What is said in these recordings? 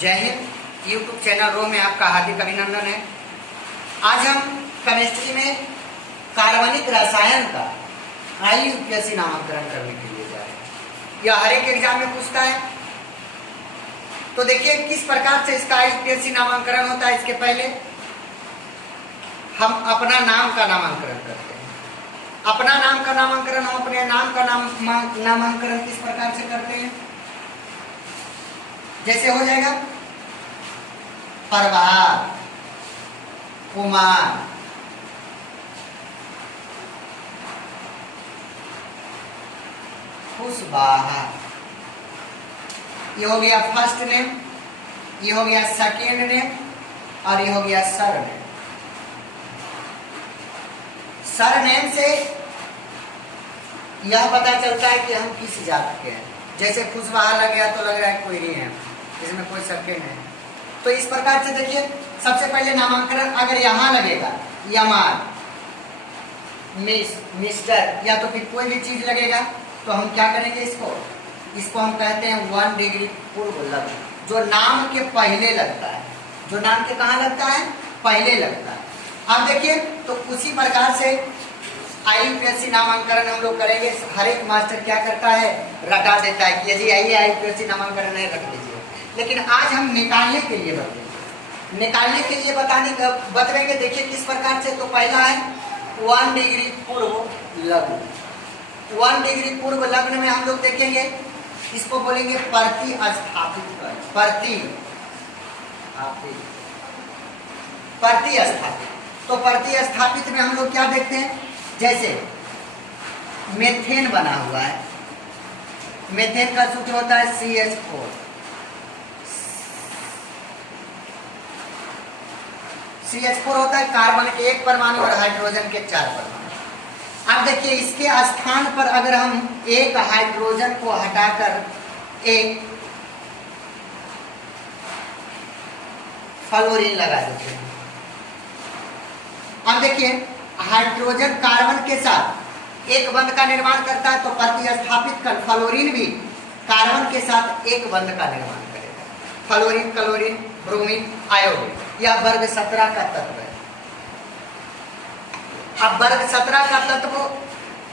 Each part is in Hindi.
जय हिंद। यूट्यूब चैनल रो में आपका हार्दिक अभिनंदन है। आज हम केमिस्ट्री में कार्बनिक रसायन का IUPAC नामांकन करने के लिए जा रहे हैं। यह हर एक एग्जाम में पूछता है। तो देखिए किस प्रकार से इसका IUPAC नामांकन होता है। इसके पहले हम अपना नाम का नामांकन करते हैं। अपना नाम का नामांकन हम अपने नाम का नामांकन किस प्रकार से करते हैं। जैसे हो जाएगा प्रभार, कुमार, कुशवाहा, ये हो गया फर्स्ट नेम, ये हो गया सेकेंड नेम और ये हो गया सर नेम। सर नेम से यह पता चलता है कि हम किस जात के हैं। जैसे कुशवाहा लग गया तो लग रहा है कोई नहीं है, इसमें कोई शक नहीं। तो इस प्रकार से देखिए सबसे पहले नामांकन अगर यहाँ लगेगा यमान, मिस्टर या तो फिर कोई भी चीज लगेगा तो हम क्या करेंगे, इसको हम कहते हैं 1 डिग्री पूर्व लग्न। जो नाम के पहले लगता है, जो नाम के कहाँ लगता है, पहले लगता है। अब देखिए तो उसी प्रकार से IUPAC नामांकन हम लोग करेंगे। हर एक मास्टर क्या करता है, रटा देता है कि जी आइए IUPAC नामांकन नहीं रख लीजिए। लेकिन आज हम निकालने के लिए बताएंगे, निकालने के लिए बतवेंगे। देखिए किस प्रकार से। तो पहला है 1 डिग्री पूर्व लग्न। 1 डिग्री पूर्व लग्न में हम लोग देखेंगे, इसको बोलेंगे प्रतिस्थापित। प्रतिस्थापित। तो प्रतिस्थापित में हम लोग क्या देखते हैं, जैसे मेथेन बना हुआ है। मेथेन का सूत्र होता है CH4। CH4 होता है कार्बन के 1 परमाणु और हाइड्रोजन के 4 परमाणु। अब देखिए इसके स्थान पर अगर हम एक हाइड्रोजन को हटाकर एक फ्लोरीन लगा देते हैं। अब देखिए हाइड्रोजन कार्बन के साथ एक बंध का निर्माण करता है, तो प्रतिस्थापित कर फ्लोरीन भी कार्बन के साथ एक बंध का निर्माण करेगा। फ्लोरीन, क्लोरीन, ब्रोमीन, आयोडीन, यह वर्ग 17 का तत्व है। अब वर्ग 17 का तत्व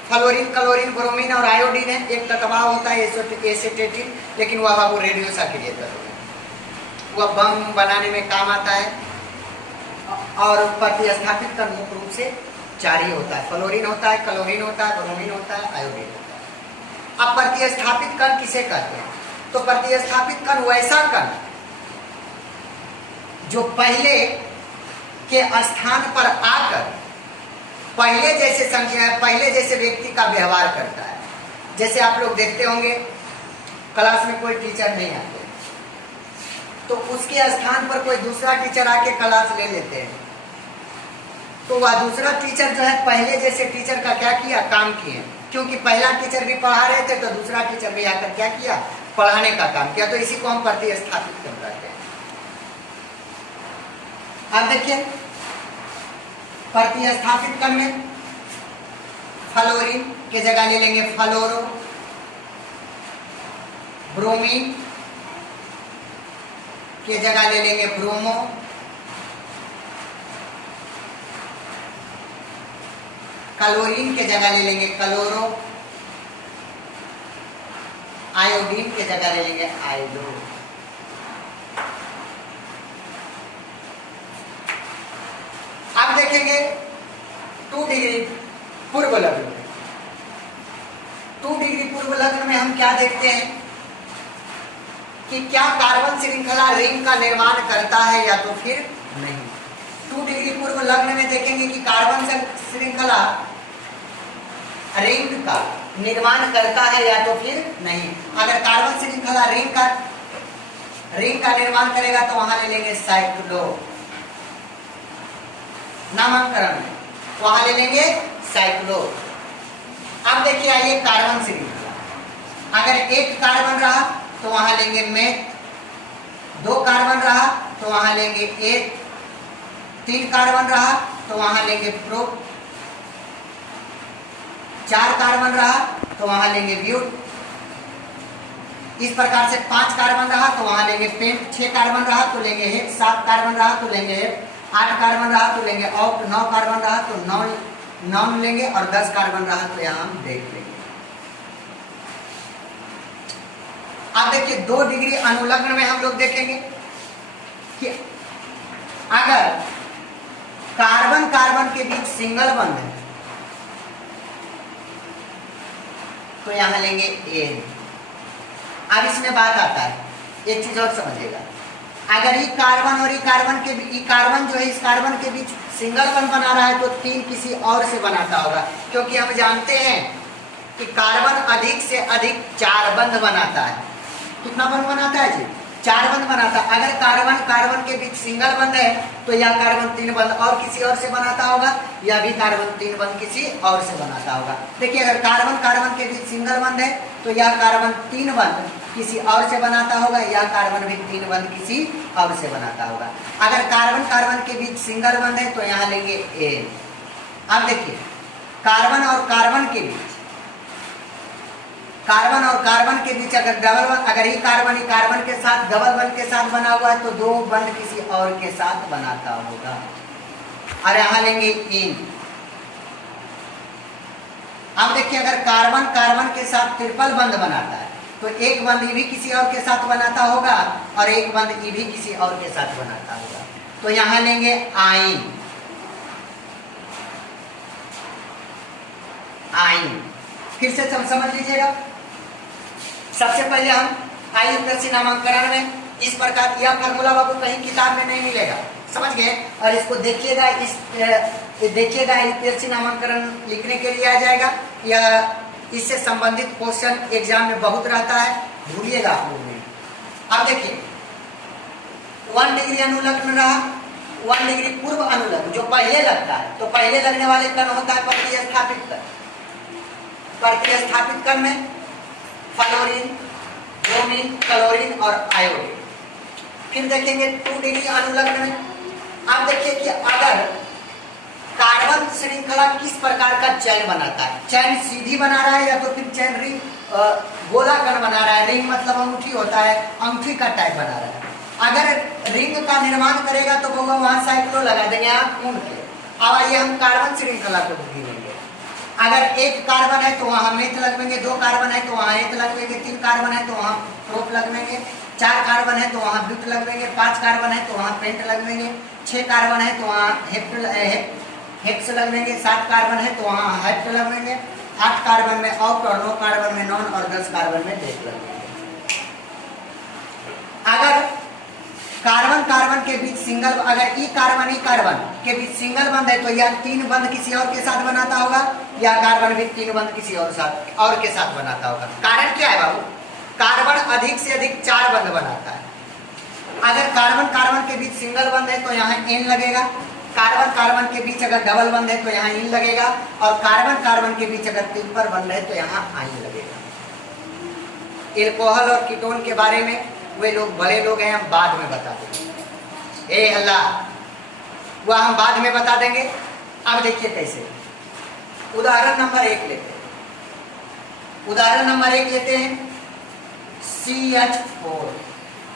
फ्लोरीन, क्लोरीन, ब्रोमीन और आयोडीन है। एक तत्व होता है एसीटेटिन, लेकिन वह बाबू रेडियो सक्रिय तत्व है, वह बम बनाने में काम आता है। और प्रतिस्थापित कर मुख्य रूप से 4 ही होता है। फ्लोरीन होता है, क्लोरीन होता है, ब्रोमीन होता है, आयोडीन होता है। अब प्रतिस्थापित कण किसे कहते हैं, तो प्रतिस्थापित कण वैसा कण जो पहले के स्थान पर आकर पहले जैसे संख्या, पहले जैसे व्यक्ति का व्यवहार करता है। जैसे आप लोग देखते होंगे क्लास में कोई टीचर नहीं आते, तो उसके स्थान पर कोई दूसरा टीचर आके क्लास ले लेते हैं। तो वह दूसरा टीचर जो है पहले जैसे टीचर का क्या किया, काम किए। क्योंकि पहला टीचर भी पढ़ा रहे थे तो दूसरा टीचर भी आकर क्या किया, पढ़ाने का काम किया। तो इसी को हम प्रतिस्थापित कर कहते हैं। अब देखिए प्रतिस्थापित कण में फ्लोरीन के जगह ले लेंगे फ्लोरो, ब्रोमीन के जगह ले लेंगे ब्रोमो, क्लोरीन के जगह ले लेंगे क्लोरो, आयोडीन के जगह ले लेंगे आयोडो। अब देखेंगे 2 डिग्री पूर्व लग्न में। 2 डिग्री पूर्व लग्न में हम क्या देखते हैं कि क्या कार्बन श्रृंखला रिंग का निर्माण करता है या तो फिर नहीं। 2 डिग्री पूर्व लग्न में देखेंगे कि कार्बन श्रृंखला रिंग का निर्माण करता है या तो फिर नहीं। अगर कार्बन श्रृंखला रिंग का निर्माण करेगा तो वहां ले लेंगे साइक्लो। नामांकन में वहां ले लेंगे साइक्लो। अब देखिए आइए कार्बन श्रृंखला, अगर एक कार्बन रहा तो वहां लेंगे मेथ, 2 कार्बन रहा तो वहां लेंगे एथ, 3 कार्बन रहा तो वहां लेंगे प्रो, 4 कार्बन रहा तो वहां लेंगे ब्यूट, इस प्रकार से 5 कार्बन रहा तो वहां लेंगे पेंट, 6 कार्बन रहा तो लेंगे हेक्स, 7 कार्बन रहा तो लेंगे हेप, 8 कार्बन रहा तो लेंगे ऑक्ट, 9 कार्बन रहा तो नॉन लेंगे और 10 कार्बन रहा तो यहाँ हम देख लेंगे। अब देखिए 2 डिग्री अनुलग्न में हम लोग देखेंगे कि अगर कार्बन कार्बन के बीच सिंगल बंध है तो यहां लेंगे एन। अब इसमें बात आता है, एक चीज और समझिएगा, अगर ये कार्बन और ये कार्बन जो है इस कार्बन के बीच सिंगल बंध बना रहा है तो 3 किसी और से बनाता होगा, क्योंकि हम जानते हैं कि कार्बन अधिक से अधिक 4 बंध बनाता है। कितना बंध बनाता है जी? 4 बंध बनाता है। अगर कार्बन कार्बन के बीच सिंगल बंध है तो यह कार्बन 3 बंध और किसी और से बनाता होगा, या भी कार्बन 3 बंध किसी और से बनाता होगा। देखिए अगर कार्बन कार्बन के बीच सिंगल बंध है तो यह कार्बन 3 बंध किसी और से बनाता होगा, या कार्बन भी 3 बंध किसी और से बनाता होगा। अगर कार्बन कार्बन के बीच सिंगल बंध है तो यहाँ लेंगे एन। अब देखिए कार्बन और कार्बन के बीच अगर डबल बंध, अगर ये कार्बन के साथ डबल बंध के साथ बना हुआ है तो 2 बंध किसी और के साथ बनाता होगा, और यहाँ लेंगे इन। अब देखिए अगर कार्बन कार्बन के साथ ट्रिपल बंध बनाता है तो एक बंध ये भी किसी और के साथ बनाता होगा और एक बंध ये भी किसी और के साथ बनाता होगा, तो यहाँ लेंगे आइन। फिर से समझ लीजिएगा। सबसे पहले हम आयुपीएससी नामांकन में इस प्रकार यह फार्मूला आपको कहीं किताब में नहीं मिलेगा, समझ गए। और इसको देखिएगा, देखिएगा यूपीएससी नामांकन लिखने के लिए आ जाएगा। यह इससे संबंधित क्वेश्चन एग्जाम में बहुत रहता है, भूलिएगा आप लोग नहीं। अब देखिए 1 डिग्री अनुलग्न रहा, 1 डिग्री पूर्व अनुलग्न जो पहले लगता है, तो पहले लगने वाले कण होता है प्रतिस्थापित कण। प्रतिस्थापित कण में फ्लोरीन, ब्रोमीन, क्लोरीन और आयोडीन। फिर देखेंगे 2 डिग्री अनुलग्न में। आप देखिए कि अगर कार्बन श्रृंखला किस प्रकार का चैन बनाता है, चैन सीधी बना रहा है या तो फिर चैन रिंग गोलाकार बना रहा है। रिंग मतलब अंगूठी होता है, अंगूठी का टाइप बना रहा है। अगर रिंग का निर्माण करेगा तो वो वहां साइक्लो लगा देंगे आप खून के। अब आइए हम कार्बन श्रृंखला को गिनेंगे। अगर 1 कार्बन है तो वहां मेथ लगवेंगे, 2 कार्बन है तो वहां एथ लगवेंगे, 3 कार्बन है तो वहां प्रोप लगवेंगे, 4 कार्बन है तो वहां ब्यूट लगवेंगे, 5 कार्बन है तो वहां पेंट लगवेंगे, 6 कार्बन है तो वहां हेक्स लगवेंगे, 7 कार्बन है तो वहां हेप्ट लगवेंगे, 8 कार्बन में ऑक्ट और 9 कार्बन में नॉन और 10 कार्बन में डेट लगवेंगे। अगर कार्बन कार्बन के बीच सिंगल, अगर ई कार्बन के बीच सिंगल बंध है तो यह 3 बंध किसी और के साथ बनाता होगा, या कार्बन भी 3 बंध किसी और के साथ बनाता होगा। कारण क्या है बाबू? कार्बन अधिक से अधिक 4 बंध बनाता है। अगर कार्बन कार्बन के बीच सिंगल बंध है तो यहाँ एन लगेगा, कार्बन कार्बन के बीच अगर डबल बंध है तो यहाँ इन लगेगा, और कार्बन कार्बन के बीच अगर ट्रिपल बंध है तो यहाँ आइन लगेगा। एल्कोहल और कीटोन के बारे में वे लोग बड़े लोग हैं, हम बाद में बता देंगे। ए अल्लाह, वह हम बाद में बता देंगे। अब देखिए कैसे, उदाहरण नंबर 1 लेते हैं। उदाहरण नंबर 1 लेते हैं CH4।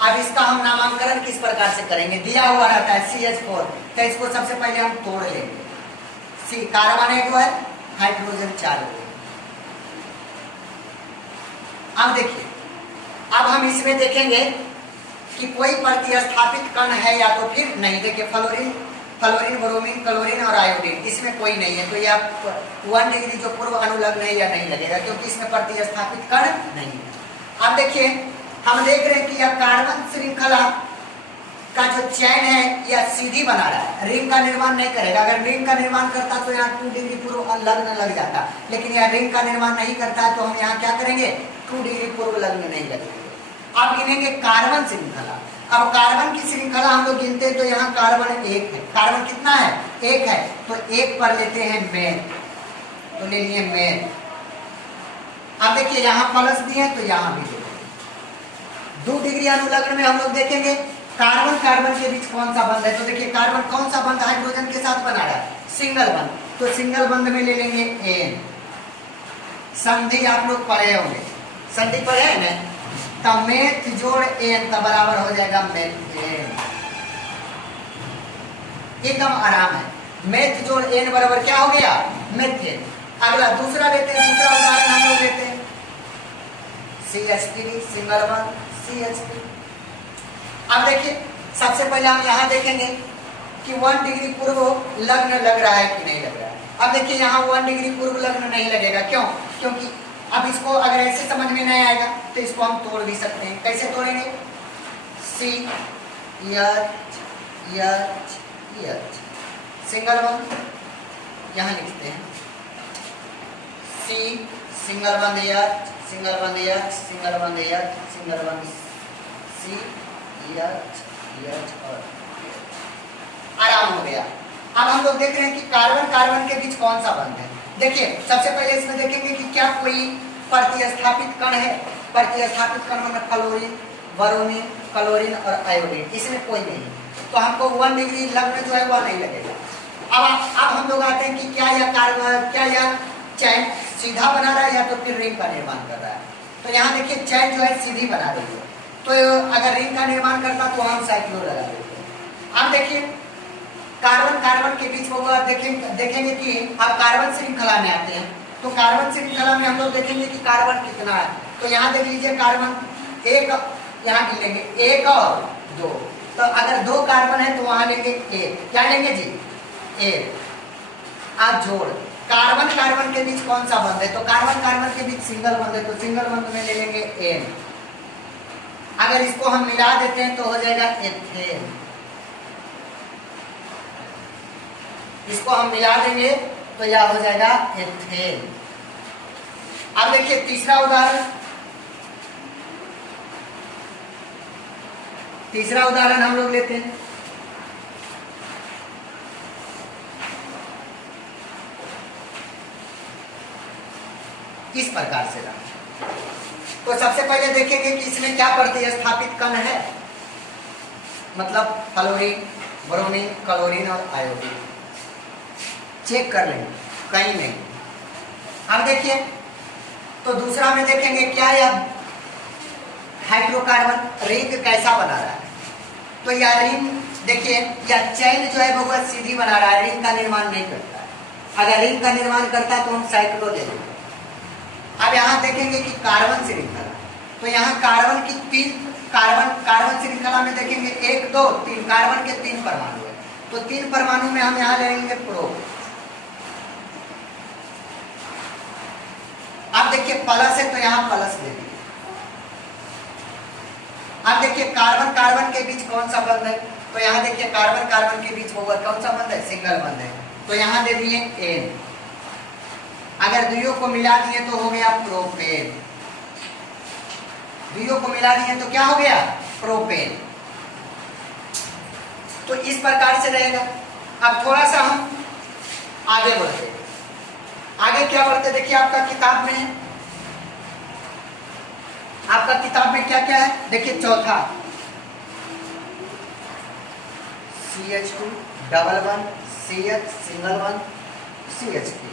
अब इसका हम नामांकन किस प्रकार से करेंगे? दिया हुआ रहता है CH4, तो इसको सबसे पहले हम तोड़ लेंगे। सी कार्बन है, है हाइड्रोजन 4। अब देखिए, अब हम इसमें देखेंगे कि कोई प्रतिस्थापित कण है या तो फिर नहीं। देखिए फ्लोरीन, ब्रोमीन, क्लोरीन और आयोडीन, इसमें कोई नहीं है, तो यह 1 डिग्री जो पूर्व अनुलग्न है या नहीं लगेगा, क्योंकि इसमें प्रतिस्थापित कण नहीं है। अब देखिए हम देख रहे हैं कि यह कार्बन श्रृंखला का जो चैन है यह सीधी बना रहा है, रिंग का निर्माण नहीं करेगा। अगर रिंग का निर्माण करता तो यहाँ 2 डिग्री पूर्व लग्न लग जाता, लेकिन यह रिंग का निर्माण नहीं करता है, तो हम यहाँ क्या करेंगे? 2 डिग्री पूर्व लग्न नहीं लगेंगे। अब गिनेंगे कार्बन श्रृंखला। अब कार्बन की श्रृंखला हम लोग गिनते हैं तो यहाँ कार्बन 1 है। कार्बन कितना है? 1 है, तो 1 पर लेते हैं मेन, तो ले लिए मेन। अब देखिए यहाँ प्लस दिए तो यहाँ भी 2 डिग्री अनुलग्न में हम लोग देखेंगे कार्बन कार्बन के बीच कौन सा बंध है। तो देखिए कार्बन कौन सा बंध हाइड्रोजन के साथ बना रहा है? सिंगल बंध, तो सिंगल बंध में ले लेंगे एन। संधि आप लोग पढ़े होंगे, संधि पढ़े हैं ना? तो मेथ जोड़ एन तो बराबर हो जाएगा मेथेन। एकदम आराम है। मेथ जोड़ एन बराबर क्या हो गया? मेथेन। अगला दूसरा लेते हैं, दूसरा उदाहरण हम लोग लेते हैं CH3 सिंगल बॉन्ड CH3। अब देखिए सबसे पहले हम यहाँ देखेंगे कि 1 डिग्री पूर्व लग्न लग रहा है कि नहीं लग रहा है। अब देखिए यहाँ 1 डिग्री पूर्व लग्न नहीं लगेगा, क्यों? क्योंकि अब इसको अगर ऐसे समझ में नहीं आएगा तो इसको हम तोड़ भी सकते हैं। कैसे तोड़ेंगे? C H सिंगल बॉन्ड यहाँ लिखते हैं C single bond H single bond H single bond H single bond C H और आराम हो गया। अब हम लोग देख रहे हैं कि कार्बन कार्बन के बीच कौन सा बंध है। देखिए सबसे पहले इसमें देखेंगे कि क्या कोई प्रतिस्थापित कण है। प्रतिस्थापित कण में फ्लोरीन, ब्रोमीन, क्लोरीन और आयोडीन, इसमें कोई नहीं, तो हमको 1 डिग्री लग्न जो है वह नहीं लगेगा। अब हम लोग आते हैं कि क्या यह कार्बन, क्या यह चैन सीधा बना रहा है या तो फिर रिंग का निर्माण कर रहा है। तो यहाँ देखिए चैन जो है सीधी बना रही है, तो अगर रिंग का निर्माण करता तो हम साइक्लो लगा देते। अब देखिए कार्बन कार्बन के बीच वो देखेंगे कि अब कार्बन श्रृंखला में आते हैं, तो कार्बन श्रृंखला में हम लोग देखेंगे कि कार्बन कितना है। तो यहाँ देख लीजिए कार्बन एक, यहाँ गिनेंगे 1 और 2, तो अगर 2 कार्बन है तो वहां लेंगे 1। क्या लेंगे जी? 1। आप जोड़ कार्बन कार्बन के बीच कौन सा बंध है? तो कार्बन कार्बन के बीच सिंगल बंध है, तो सिंगल बंध में ले लेंगे N। अगर इसको हम मिला देते हैं तो हो जाएगा एथेन। इसको हम मिला देंगे तो यह हो जाएगा एथेन। अब देखिए तीसरा उदाहरण हम लोग लेते हैं। इस प्रकार से तो सबसे पहले देखेंगे कि इसमें क्या प्रतिस्थापित कण है, मतलब फ्लोरीन, ब्रोमीन, क्लोरीन और आयोडीन। चेक कर लेंगे, कहीं नहीं। अब देखिए तो दूसरा में देखेंगे क्या यह हाइड्रोकार्बन रिंग कैसा बना रहा है। तो यह रिंग देखिए यह चैन जो है वो सीधी बना रहा है, रिंग का निर्माण नहीं करता है। अगर रिंग का निर्माण करता तो हम साइक्लो ले लेंगे। अब यहाँ देखेंगे कि कार्बन श्रृंखला, तो यहाँ कार्बन की 3 कार्बन श्रृंखला में देखेंगे 1 2 3 कार्बन के 3 परमाणु है, तो 3 परमाणु में हम यहाँ ले लेंगे प्रो। अब देखिए प्लस है तो यहाँ प्लस ले लीजिए। अब देखिए कार्बन कार्बन के बीच कौन सा बंध है, तो यहाँ देखिए कार्बन कार्बन के बीच होगा कौन सा बंध है? सिंगल बंध है, तो यहाँ दे दिए N। अगर दुइयों को मिला दिए तो हो गया प्रोपेन। दुइयों को मिला दिए तो क्या हो गया? प्रोपेन। तो इस प्रकार से रहेगा। अब थोड़ा सा हम आगे बढ़ते, आगे क्या बढ़ते देखिए आपका किताब में है, आपका किताब में क्या क्या है देखिए। चौथा CH2 double one CH single one CH3।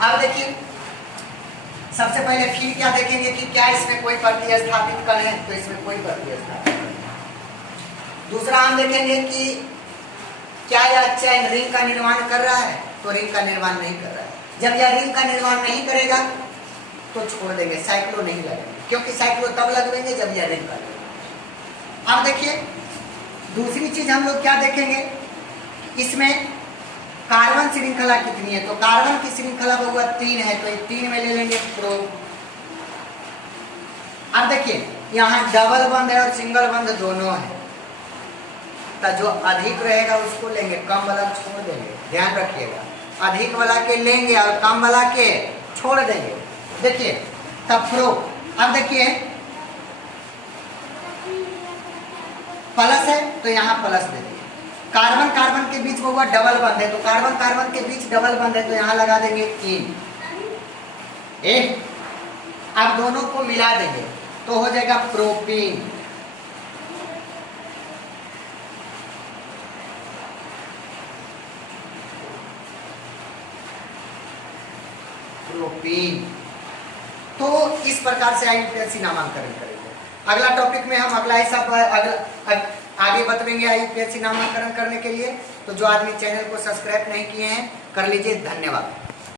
अब देखिए सबसे पहले फिर क्या देखेंगे कि क्या इसमें कोई प्रतिस्थापित कण है, तो इसमें कोई प्रतिस्थापित। दूसरा हम देखेंगे कि क्या यह चैन रिंग का निर्माण कर रहा है, तो रिंग का निर्माण नहीं कर रहा है। जब यह रिंग का निर्माण नहीं करेगा तो छोड़ देंगे, साइक्लो नहीं लगेंगे, क्योंकि साइक्लो तब लगेंगे जब यह रिंग करेगा। अब देखिए दूसरी चीज हम लोग क्या देखेंगे, इसमें कार्बन श्रृंखला कितनी है, तो कार्बन की श्रृंखला होगा 3 है, तो 3 में ले लेंगे प्रो। अब देखिए यहाँ डबल बंद है और सिंगल बंद दोनों है, तो जो अधिक रहेगा उसको लेंगे, कम वाला छोड़ देंगे। ध्यान रखिएगा, अधिक वाला के लेंगे और कम वाला के छोड़ देंगे। देखिए तब प्रो। अब देखिए प्लस है तो यहाँ प्लस दे दिए। कार्बन कार्बन के बीच होगा डबल बंद है, तो कार्बन कार्बन के बीच डबल बंद है, तो यहाँ लगा देंगे इन। अब दोनों को मिला देंगे तो हो जाएगा प्रोपीन। प्रोपीन। तो इस प्रकार से IUPAC नामांकन करेंगे। अगला टॉपिक में हम अगला हिस्सा आगे बताएंगे IUPAC नामांकन करने के लिए। तो जो आदमी चैनल को सब्सक्राइब नहीं किए हैं कर लीजिए। धन्यवाद।